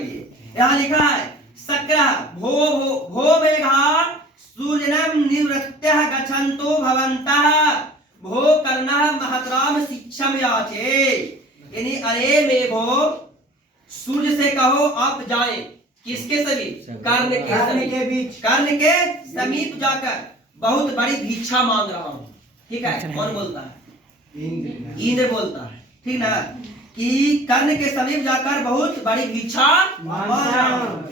करिए। यहाँ लिखा है शक्र भो भो भो मेघा सूर्यनम निवृत्तः गच्छन्तो भवन्तः भो कर्णः महतराम शिक्षम याचे। यानी अरे मेघो सूर्य से कहो आप जाएं, किसके समीप? कर्ण के बीच, कर्ण के समीप जाकर बहुत बड़ी भिक्षा मांग रहा हूँ। ठीक है, कौन बोलता है? इंद्र बोलता है। ठीक ना, कि कर्ण के समीप जाकर बहुत बड़ी भिक्षा मांग रहा हूँ।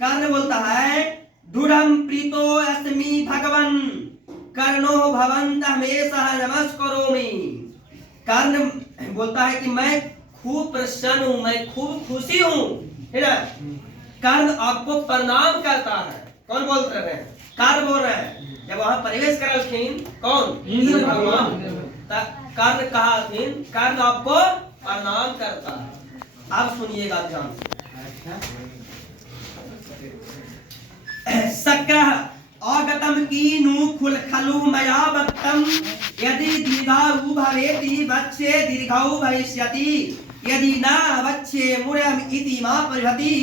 कर्ण बोलता है दृढ़ं प्रीतो अस्मि भगवन् कर्णो भवन्तः मे सह नमस्करोमि। कर्ण बोलता है कि मैं खूब प्रसन्न हूँ, मैं खूब खुशी हूँ, है ना। कर्ण आपको प्रणाम करता है। कौन बोल रहे हैं? कर्ण बोल रहे हैं। जब वहां प्रवेश करलखिन कौन? इंद्र भगवान। कर्ण कहा कर्ण आपको प्रणाम करता है। अब सुनिएगा ध्यान से। शक्र आगतम कीनु खुल खलु मया वक्तम यदि दीर्घायु भवेति वत्से दीर्घायु भविष्यति यदि न वत्से मुरम इति मा परिहति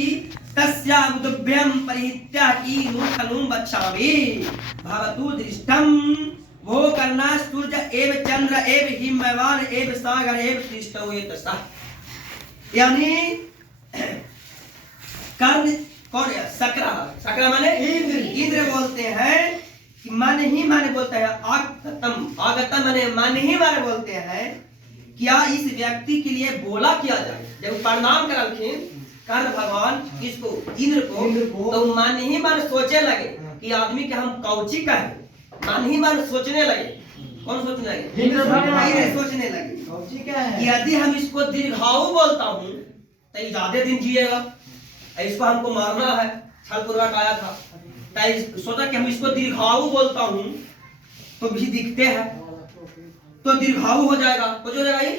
तस्यामुद्भ्यं परिहित्य कीनु खलु वक्षामि भवतु दृष्टं वो कर्णा सूर्य एव चंद्र एव हिमवान एव सागर एव तिष्ठौ एतसा। यानी कर्ण कौन है? शक्र। शक्र माने इंद्र। इंद्र बोलते हैं कि मन ही माने बोलते हैं आगतम। आगतम माने मन ही माने बोलते हैं क्या इस व्यक्ति के लिए बोला किया जाए। जब प्रणाम करलखिन कर्ण भगवान किसको? इंद्र को। तो मन ही मन सोचे लगे कि आदमी के हम कौची कहें। मन ही मन सोचने लगे। कौन सोचने लगे? इंद्र भगवान सोचने लगे कौची क्या है? यदि हम इसको दीर्घायु बोलता हूँ तो ज्यादा दिन जिएगा, इसको हमको मारना है, छल पूर्वक आया था। सोचा कि हम इसको दीर्घायु बोलता हूँ तो भी दिखते हैं तो दीर्घायु हो जाएगा। कुछ हो जाएगा ये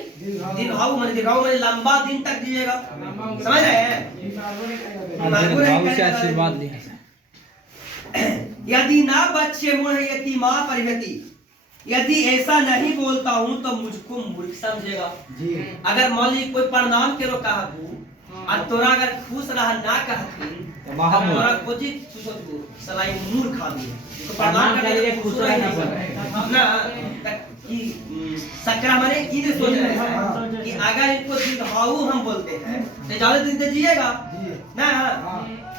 दीर्घायु माने लंबा दिन तक जिएगा। समझ रहे हैं? आशीर्वाद लिया। यदि ना बच्चे मुहयति मां परिहति, यदि ऐसा नहीं बोलता हूँ तो मुझको मूर्ख समझेगा। अगर मान ली कोई प्रणाम करो कहा और तोरा अगर खुश रहा ना कहती तोरा कोची सोचबो सलाई मूर्ख आदमी तो प्रणाम करने के लिए खुश रहना ना कि शक्र माने इंद्र सोच रहे हैं कि अगर इनको दीर्घायु हम बोलते हैं तो ज्यादा दिन तक जिएगा ना।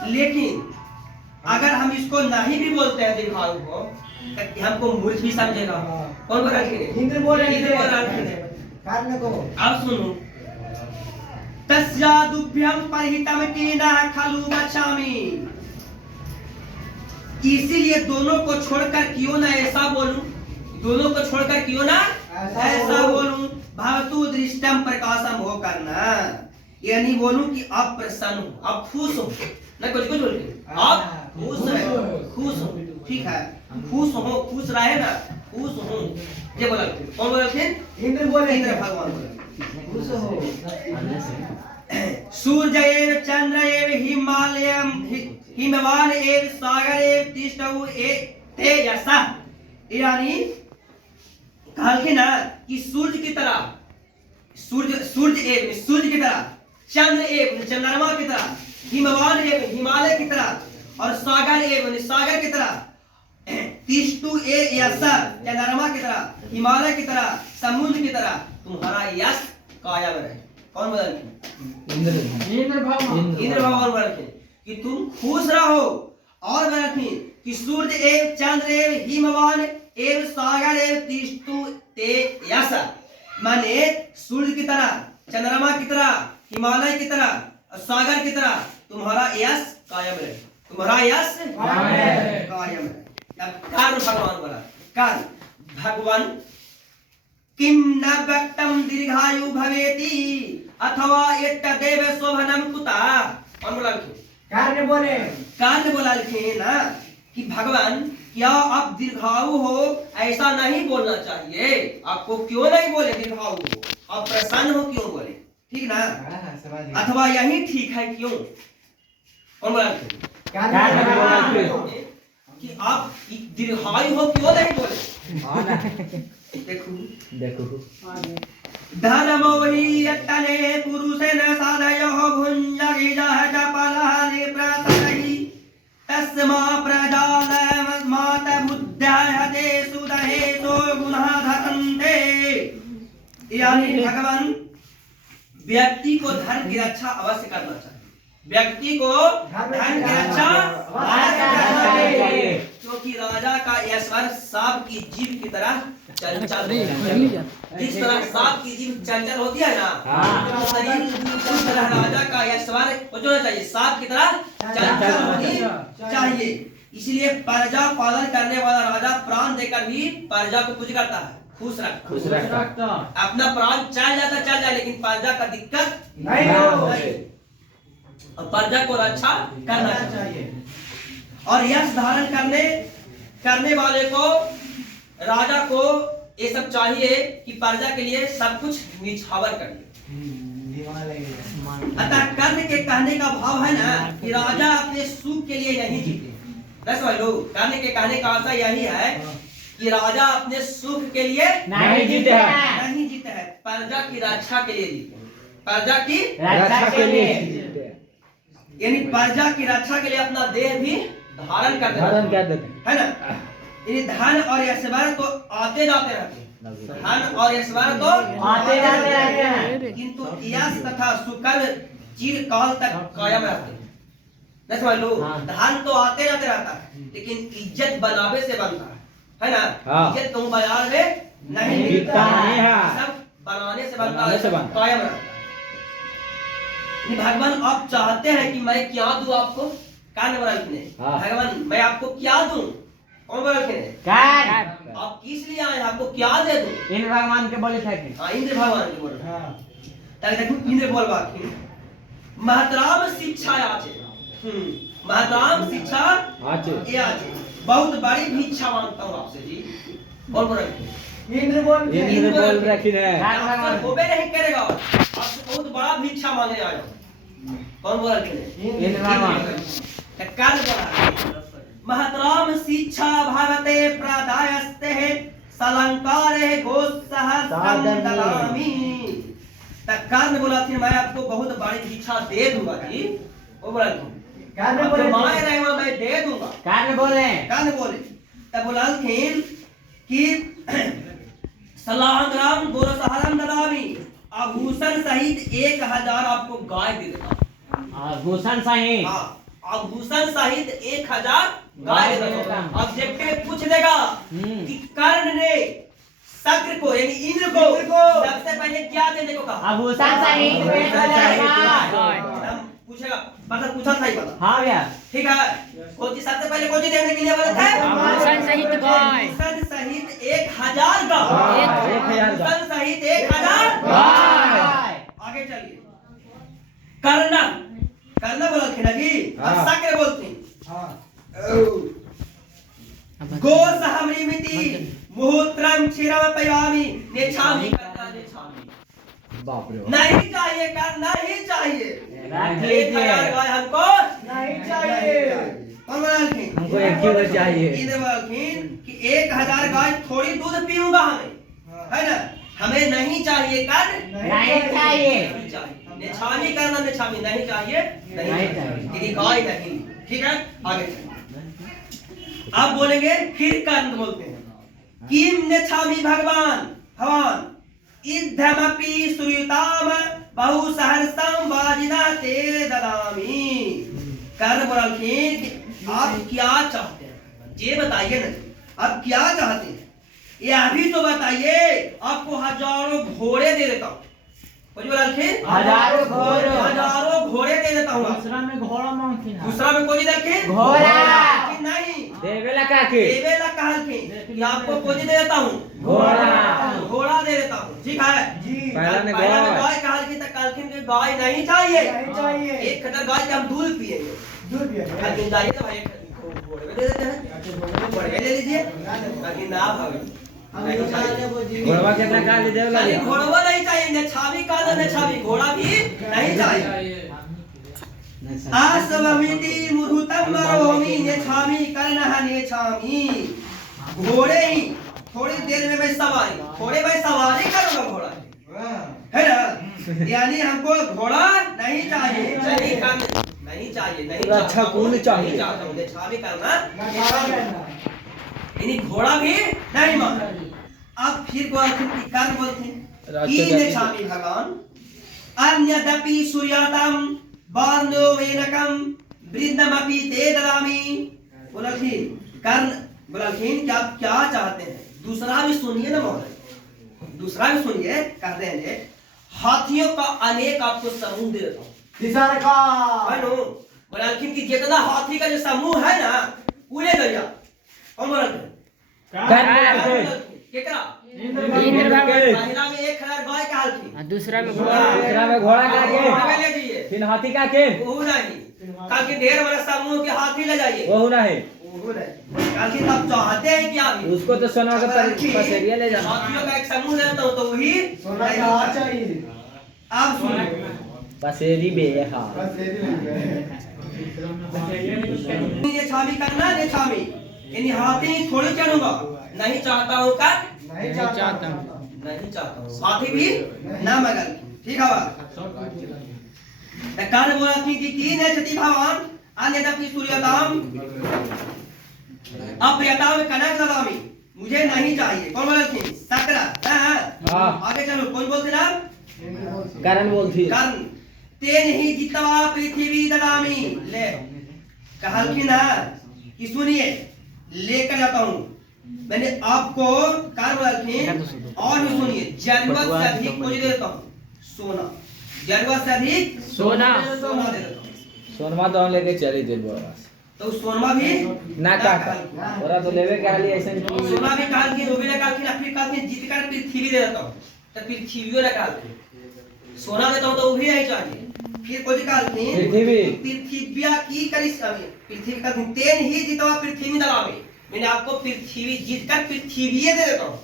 लेकिन अगर हम इसको नहीं भी बोलते हैं दीर्घायु को तो हमको मूर्ख भी समझेगा। कौन बोल रहा है? इंद्र बोल रहे हैं कारण को। अब सुनो तस्यादुभ्यं परिहितम कीनः खलु वक्षामि। इसीलिए दोनों को छोड़कर क्यों ना ऐसा बोलूं, दोनों को छोड़कर क्यों ना ऐसा बोलूं। भवतु दृष्टम प्रकाशम हो करना, यानी बोलूं कि आप प्रसन्न हो, आप खुश हो ना। कुछ कुछ बोलते आप खुश रहो, खुश हो। ठीक है, खुश हो, खुश रहे ना, खुश हो। ये बोला कौन बोला थे? इंद्र बोले। इंद्र भगवान बोले खुश हो। सूर्य एव चंद्र एव हिमालयम हिमवान एव सागर एव तिष्ठौ तेजसा। यानी कहलके ना कि सूर्य की तरह सूर्य एव सूर्य की तरह, चंद्र एव चंद्रमा की तरह, हिमवान एव हिमालय की तरह और सागर एव सागर की तरह, तिष्ठु यसा चंद्रमा की तरह, हिमालय की तरह, समुद्र की तरह तुम्हारा यश कायम रहे। कौन बोला? इंद्र भगवान बोला कि तुम खुश रहो। और बोला कि सूर्य एव चंद्र एव हिमवान एव सागर एव तिष्ठु तेजसा, माने सूर्य की तरह, चंद्रमा की तरह, हिमालय की तरह और सागर की तरह तुम्हारा यश कायम रहे। तुम्हारा यश कायम रहे। कर्ण भगवान बोला कर्ण भगवान किम न वक्तम दीर्घायु भवेति अथवा एतदेव शोभनम कुता। कौन बोला? कर्ण बोले। कर्ण बोला ना कि भगवान क्या आप दीर्घायु हो ऐसा नहीं बोलना चाहिए। आपको क्यों नहीं बोले दीर्घायु हो, आप प्रसन्न हो क्यों बोले? ठीक ना, अथवा यही ठीक है क्यों? कौन बोला? कि आप दीर्घायु हो क्यों नहीं बोले? देखो धर्मो हि यत्तने पुरुषेण साधयो भुञ्जगिजः कपालः तस्मा प्रजालय मात बुद्ध्याहते सुदहेतो गुणः धरन्ते। यानी भगवान व्यक्ति को धर्म की रक्षा अवश्य करना चाहिए, व्यक्ति को धर्म की रक्षा अवश्य करना चाहिए, क्योंकि राजा का ऐश्वर्य सांप की जीभ की तरह चंचल है। जिस तरह सांप की जीभ चंचल होती है ना, तो शरीर उस तरह राजा का ऐश्वर्य होना चाहिए, सांप की तरह चंचल होनी चाहिए। इसलिए प्रजा पालन करने वाला राजा प्राण देकर भी प्रजा को कुछ करता है, खुश रखता। अपना प्राण चल जाए, लेकिन प्रजा का दिक्कत नहीं हो, और प्रजा को रक्षा करना चाहिए। और यश धारण करने वाले को, राजा को ये सब चाहिए कि प्रजा के लिए सब कुछ निछावर करिए। अतः कर्ण के कहने का भाव है ना कि राजा अपने सुख के लिए नहीं जीते। दस भाई लोग, कर्ण के कहने का आशा यही है कि राजा अपने सुख के लिए नहीं जीते हैं, प्रजा की रक्षा के लिए जीते, प्रजा की रक्षा के लिए, यानी प्रजा की रक्षा के लिए अपना देह भी धारण कर देते है ना। यानी धन और ऐश्वर्य तो आते जाते रहते हैं, धन और ऐश्वर्य तो आते जाते रहते हैं, किंतु यश तथा सुकर्म चिरकाल तक कायम रहते हैं। दस भाई लोग, धन तो आते जाते रहता है, लेकिन इज्जत बनावे से बनता है ना। इज्जत तुम बाजार में नहीं मिलता है, सब बनाने से बनता है, कायम रहता है। भगवान आप चाहते हैं कि मैं क्या दूं आपको, कान बोला ने भगवान मैं आपको क्या दूं, कौन बोला ने आप किस लिए आए, आपको क्या दे दूं, इंद्र भगवान के बोले थे। हां, इंद्र भगवान के बोले। हां, तब देखो इंद्र बोलबा कि महतराम शिक्षा आचे, महतराम शिक्षा आचे, ये आचे बहुत बड़ी भिक्षा मांगता हूं आपसे जी। बोल रहे इंद्र बोल रखी है, भगवान होबे नहीं करेगा, आपसे बहुत बड़ा भिक्षा मांगने आया। कौन बोला इंद्र भगवान? काल बोला महतराम शिक्षा भारते प्रदायस्ते सलंकारे गोसहस्रम ददामि। तत्काल ने बोला थी मैं आपको बहुत बड़ी भिक्षा दे दूंगा जी। वो बोला काल ने बोले माय रहेगा मैं दे दूंगा, काल ने बोले तब बोला थे कि सलांग्राम गोसहस्रम ददामि, आभूषण सहित 1000 आपको गाय दे देता। आभूषण सहित, आभूषण सहित 1000 गाय दे देता। ऑब्जेक्टिव पूछ देगा कि कर्ण ने शक्र को यानी इंद्र को सबसे पहले क्या देने को कहा? आभूषण सहित 1000 गाय पूछेगा, मतलब पूछा था ही बात। हाँ भैया ठीक है। कौन सी सबसे पहले कौन सी देने के लिए बोला था? आभूषण सहित गाय, आभूषण सहित 1000 गाय, आभूषण सहित 1000 गाय। आगे चलिए, करना बोला थे ना जी, अब शक्र बोलते गो सहमृमिति मुहूर्त्रम क्षीरम पयामि नेछामि, करना नेछामि। बाप रे, नहीं चाहिए, करना ही चाहिए। 1000 गाय हमको नहीं चाहिए। कौन बोला थे? हमको 1 किलो चाहिए। इंद्र बोला थे कि 1000 गाय थोड़ी दूध पीऊंगा हमें, है ना, हमें नहीं चाहिए, कर नहीं चाहिए। निछामी करना, निछामी नहीं चाहिए, नहीं चाहिए, गाय नहीं। ठीक है, आगे चलिए। अब बोलेंगे फिर कर्ण बोलते हैं किम निछामी भगवान इद्धमपि सुयुताम बहु सहस्रम वाजिना ते ददामि। कर्ण बोलते आप क्या चाहते हैं, ये बताइए ना, आप क्या चाहते हैं, यह भी तो बताइए। आपको 1000 घोड़े दे देता हूँ, कुछ बोला थे? 1000 घोड़े दे देता हूँ। दूसरा में घोड़ा मांगती है, दूसरा में कोई देखे घोड़ा नहीं, देवेला कहल थे कि आपको कोई दे देता हूँ, घोड़ा दे देता हूँ। ठीक है जी, पहला में गाय कहल थी, कहलखिन कि गाय नहीं चाहिए, 1 खटर गाय के हम दूध पिएंगे, लेकिन जाइए तो भाई घोड़े में दे देते हैं, घोड़े ले लीजिए, लेकिन ना भावे घोड़ा कितना का ले देवला, घोड़ा नहीं चाहिए, नेछावी का नेछावी, घोड़ा भी नहीं चाहिए। आसवमिति मुहूर्तम मरोमि नेछामी कर्णः नेछामी। घोड़े ही थोड़ी देर में मैं सवारी, घोड़े में सवारी करूंगा, घोड़ा है ना, यानी हमको घोड़ा नहीं चाहिए, नहीं चाहिए, नहीं अच्छा कौन चाहिए? नहीं चाहता हूँ, नेछामी करना यानी घोड़ा भी नहीं मान। अब फिर कर्म बोलते कि नेछामी भगवान अन्यदपि सूर्यातम वर्णो वेनकम वृद्धमपि ते ददामि। बोलखिन कर्ण बोलखिन क्या क्या चाहते हैं? दूसरा भी सुनिए ना महोदय, दूसरा भी सुनिए। कहते हैं जे हाथियों का अनेक आपको समूह दे देता हूँ। बोलखिन कि जितना हाथी का जो समूह है ना पूरे दरिया कौन बोलते पहला में 1000 गाय का हल्की, दूसरा में घोड़ा का ले जाइए, फिर हाथी का के वो नहीं कल के ढेर वाला समूह के हाथी ले जाइए, वो नहीं कल के आप चाहते हैं क्या अभी उसको तो सोना का पसेरिया ले जाना। हाथियों का एक समूह लेता हूँ तो वही चाहिए। आप सुनिए पसेरी बे हाँ ये छावी करना ये छावी यानी हाथी थोड़ी चढ़ूंगा, नहीं चाहता हूँ कर नहीं चाहता हूँ हाथी भी ना मगर ठीक है बात। कान बोला कि तीन है छठी भगवान अन्यदपि सूर्यताम अप्रियताम कनक ददामि, मुझे नहीं चाहिए। कौन बोला थी? सकरा। हां आगे चलो कौन बोलते ना? करण बोलती कर्ण तेन ही जितवा पृथ्वी ददामि। ले कहलखिन ना कि सुनिए लेकर जाता हूं मैंने आपको कार बोलखिन और भी सुनिए जरूरत से अधिक कुछ दे देता हूं सोना, जरूरत से अधिक सोना दे देता हूं। सोनमा तो लेके चली जेल बस तो सोनमा भी ना का ओरा तो लेवे के लिए ऐसे सोना भी काल की रोबी लगा के फिर काल के जीत कर पृथ्वी दे देता हूं तो पृथ्वी लगा के सोना देता हूं तो वो भी नहीं चाहिए। फिर कोई काल की पृथ्वी की करिस पृथ्वी का तेन ही जितवा पृथ्वी दलावे, मैंने आपको पृथ्वी जीत कर पृथ्वी दे देता हूं।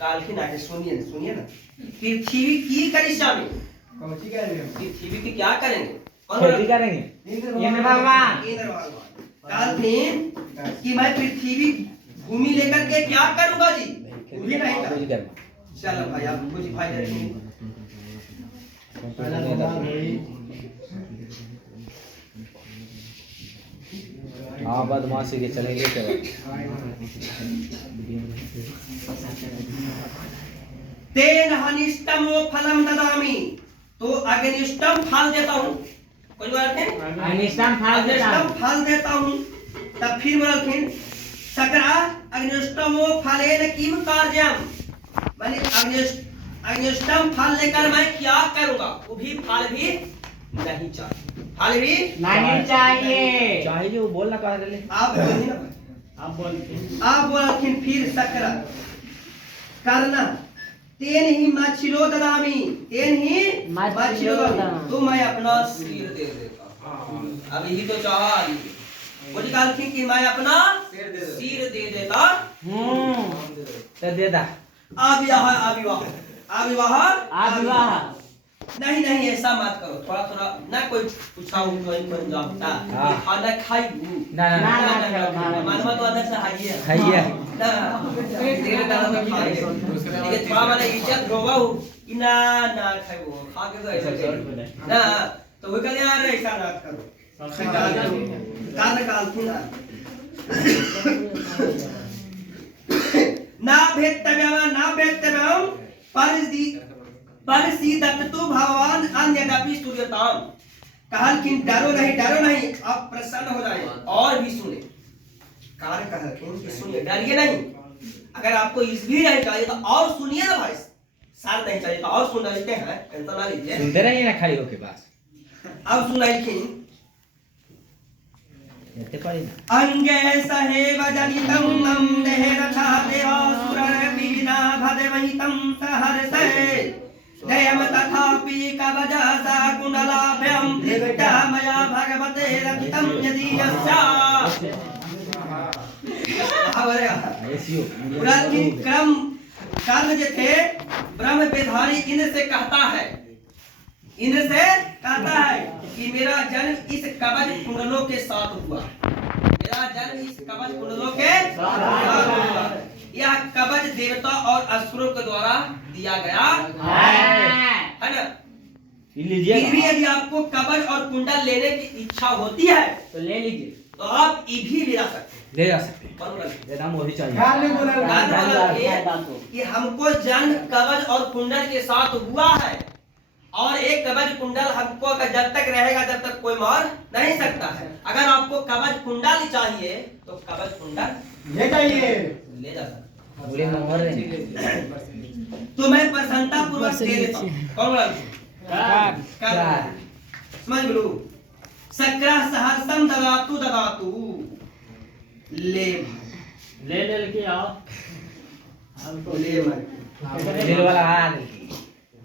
काल की ना सुनिए ना पृथ्वी की करिशामी कौन सी कह रहे हो? पृथ्वी की क्या करेंगे? खेती करेंगे इंद्र भगवान काल थी कि मैं पृथ्वी भूमि लेकर के क्या करूंगा जी? भूमि नहीं कर चलो भाई आप कुछ फायदा नहीं। हाँ बदमाशी के चलेंगे तेन हनिष्टमो फलम ददामि, तो अग्निष्टम फल देता हूँ। कोई बात है अग्निष्टम फल देता हूँ। तब फिर बोलखिन सकरा अग्निष्टमो फलेन किम कार्यम, माने अग्निष्टम फल लेकर मैं क्या करूंगा? वो भी फल भी नहीं चाहिए, फल भी नहीं चाहिए वो बोलना कह रहे आप बोलिए ना आप बोलखिन फिर सकरा करना तेन ही मछलो ददामी, तेन ही मछलो तो मैं अपना सिर दे देता। अब यही तो चाहा बोली कालखिन कि मैं अपना सिर दे देता। तो दे दा अविवाह नहीं ऐसा मत करो, थोड़ा थोड़ा ना कोई पूछाओ कोई बन जाता खाना खाई ना मानवा तो अंदर से हाइए ना तेरे दादा तो खाए लेकिन थोड़ा वाला इज्जत होगा कि ना खाए वो खा के तो ऐसा ना तो वो कहते यार ऐसा ना करो काल थी ना भेदतव्यम परिसीदत्तु भगवान अन्यदपि सूर्यताम। कहलखिन डरो नहीं आप प्रसन्न हो जाए और भी सुने। कार्य कहलखिन कि सुनिए डरिए नहीं, अगर आपको इस भी नहीं चाहिए तो और सुनिए ना भाई, सार नहीं चाहिए तो और सुन लेते हैं, टेंशन ना लीजिए, सुनते रहिए ना खाली होके पास। अब सुनाइखिन अंगे सहेव जनितं मम देहरथा देवासुरर पीडा भदमहितं सहर्षे दयम तथापि कवजसा कुण्डलाभ्यं त्रिविटा मया भगवते रचितं यदि यस्या। कर्म जो थे ब्रह्म विधारी इंद्र से कहता है कि मेरा जन्म इस कवच कुंडलों के साथ हुआ, मेरा जन्म इस कवच कुंडलों के साथ हुआ। यह कवच देवता और असुरों के द्वारा दिया गया है ना। ये लीजिए फिर भी यदि आपको कवच और कुंडल लेने की इच्छा होती है तो ले लीजिए, तो आप ये भी ले जा सकते हैं। ले जा सकते हैं। कौन बोला? एकदम वही चाहिए। गान बोला कि हमको जन्म कवच और कुंडल के साथ हुआ है, और एक कवच कुंडल हमको अगर जब तक रहेगा जब तक कोई मार नहीं सकता है। अगर आपको कवच कुंडल चाहिए तो कवच कुंडल ले जाइए, ले जा सकते पूरे मोहर रहे। हैं। तो मैं प्रसन्नता पूर्वक दे देता हूँ। कौन बोला? कार। समझ लो। सक्रा सहर्षम ददातु ददातु, ले ले के आओ। ले मर। दिल वाला हाल।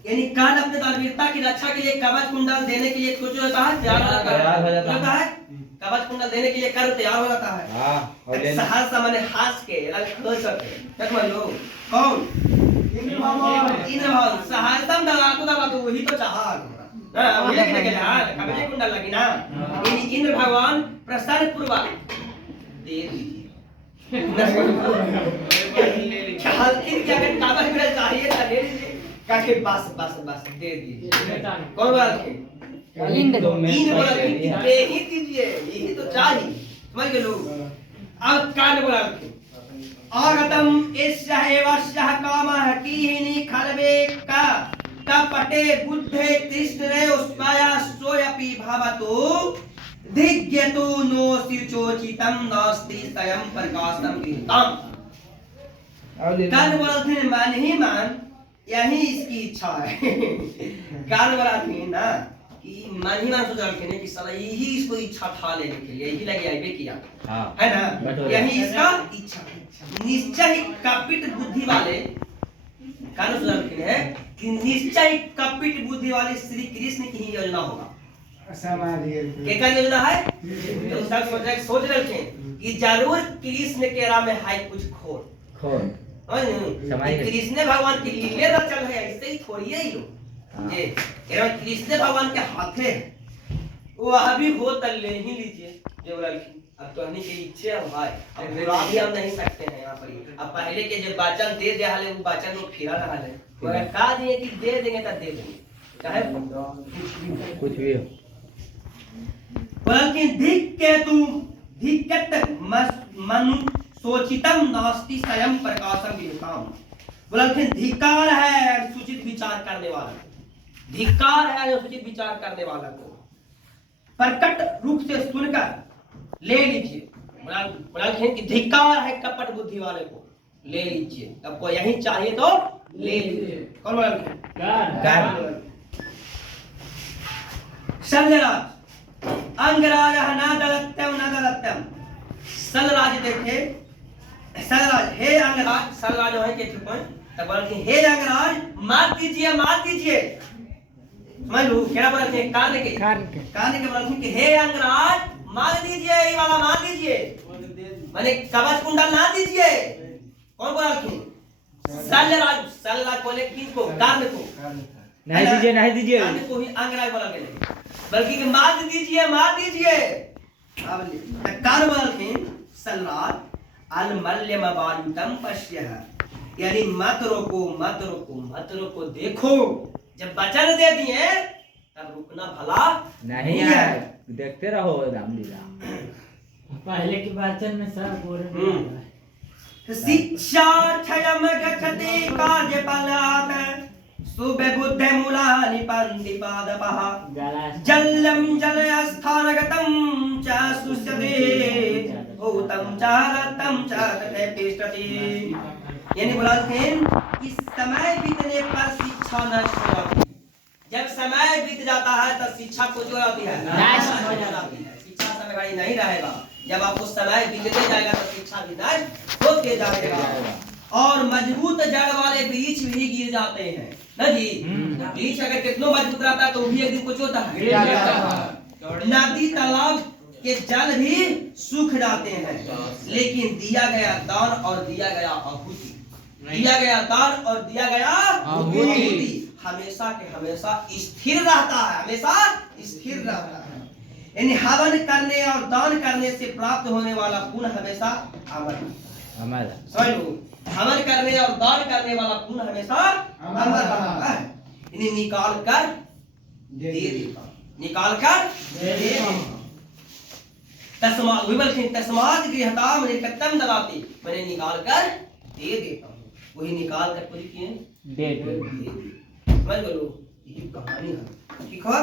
यानी काल अपने दानवीरता की रक्षा के लिए कवच कुंडल देने के लिए कुछ होता है, तैयार हो जाता है। कवच कुंडल देने के लिए कर तैयार हो जाता है। हाँ, और लेना। सहर्ष माने हंस के रंग खोल सकते। समझ लो। कौन? इंद्र भगवान। सहर्षम ददातु ददातु, वही तो चाहा। हां, वही लेके गया हां, कवच कुंडल लगी ना। इंद्र भगवान प्रसन्न पूर्वक दे दीजिए। चाहती क्या कि कवच कुंडल चाहिए था, ले लीजिए। काके बस बस बस दे दीजिए। कौन बात है? इंद्र बोला दे ही दीजिए, यही तो चाहिए। समझ गए लोग? अब कान बोला आगतम एस्यः एवस्यः कामः कीहिनी खलवे का कपटे बुद्धे कृष्णे उस्माया सोयपि भवतु धिग्यतु नो सिचोचितम नास्ति स्वयं प्रकाशम विहितम। कान बोला थे मान ही मान, यही इसकी इच्छा है। कान बोला थे ना कि मान ही मान सोच रखे ने कि साला यही इसको इच्छा था लेने के लिए, यही लगे आईबे किया। हाँ। है ना? यही इसका इच्छा है। निश्चय ही कपित बुद्धि वाले कान सोच रखे हैं कि निश्चय ही कपित बुद्धि वाले श्री कृष्ण की ही योजना होगा। क्या योजना है? तो सब सोच रखे कि जरूर कृष्ण के राह में है कुछ खोट। कृष्ण भगवान की लीले रचल है, ऐसे ही थोड़ी है ये ये कृष्ण भगवान के हाथ है। वो अभी हो तल ले ही लीजिए जो अब तो हनी की इच्छा है भाई, अब बुरा भी हम नहीं सकते हैं यहाँ पर। अब पहले के जो वचन दे दिया है वो वचन को फिरा रहा है, मगर कहा दिए कि दे देंगे तो दे देंगे, चाहे कुछ भी हो। बल्कि धिक्यत मनु सोचितम नास्ति स्वयं प्रकाशम विहितम। बल्कि धिक्कार है सूचित विचार करने वाला, धिक्कार है जो सूचित विचार करने वाला को प्रकट रूप से सुनकर ले लीजिए। बल्कि कि धिक्कार है कपट बुद्धि वाले को, ले लीजिए। आपको यही चाहिए तो ले लीजिए। कौन बोला? सलराज अंगराज न ददत्यम न ददत्यम। सलराज देखे, सलराज हे अंगराज, सलराज है के कौन? तब बोला कि हे अंगराज मार दीजिए मार दीजिए। समझ लो क्या बोला थे? कान के बोला कि हे अंगराज मार दीजिए, ये वाला मार दीजिए, माने कवच कुंडल ना दीजिए। कौन बोला कि? सलराज। सलराज बोले किसको? कान को नहीं दीजिए, नहीं दीजिए। कान को ही अंगराज बोला गया, बल्कि कि मार दीजिए मार दीजिए। अब कान बोला कि सलराज अलमल्यम वायुतम पश्यः, यानी मत रोको मत रोको मत रोको, देखो जब वचन दे दिए तब रुकना भला नहीं है, देखते रहो रामलीला। पहले के वचन में सब बोल शिक्षा क्षयम गच्छति कार्य फलात् सुबे बुद्धे मूला निपन्ति पादपः जल्लम जलस्थानगतम च सुष्यते भूतम च रत्तम च तथे तिष्ठति। यानी बोलते हैं कि समय बीतने पर शिक्षा नष्ट हो जाती है। जब समय बीत जाता है तब शिक्षा को जो आती है नष्ट हो जाती है। शिक्षा समय भाई नहीं रहेगा, जब आपको समय बीतते जाएगा तो शिक्षा भी नष्ट होते जाएगा। और मजबूत जड़ वाले वृक्ष भी गिर जाते हैं ना जी। वृक्ष अगर कितना मजबूत रहता है तो भी एक दिन कुछ होता है। नदी तालाब के जल भी सूख जाते हैं, लेकिन दिया गया दान और दिया गया आहुति, दिया गया दान और दिया गया आहुति हमेशा के हमेशा स्थिर रहता है, हमेशा स्थिर रहता है। यानी हवन करने और दान करने से प्राप्त होने वाला पुण्य हमेशा अमर हमारा। समझ लो, हवन करने और दान करने वाला पुण्य हमेशा अमर रहता है। इन्हें निकाल कर दे देता हूँ, निकाल कर दे देता हूँ। तस्मात वही बोलते हैं, तस्मात गृहता मैंने कत्तम दलाती, मैंने निकाल कर दे देता हूँ। वही निकाल कर पूरी किए दे दे। समझ बोलो, यही कहानी है। ठीक है।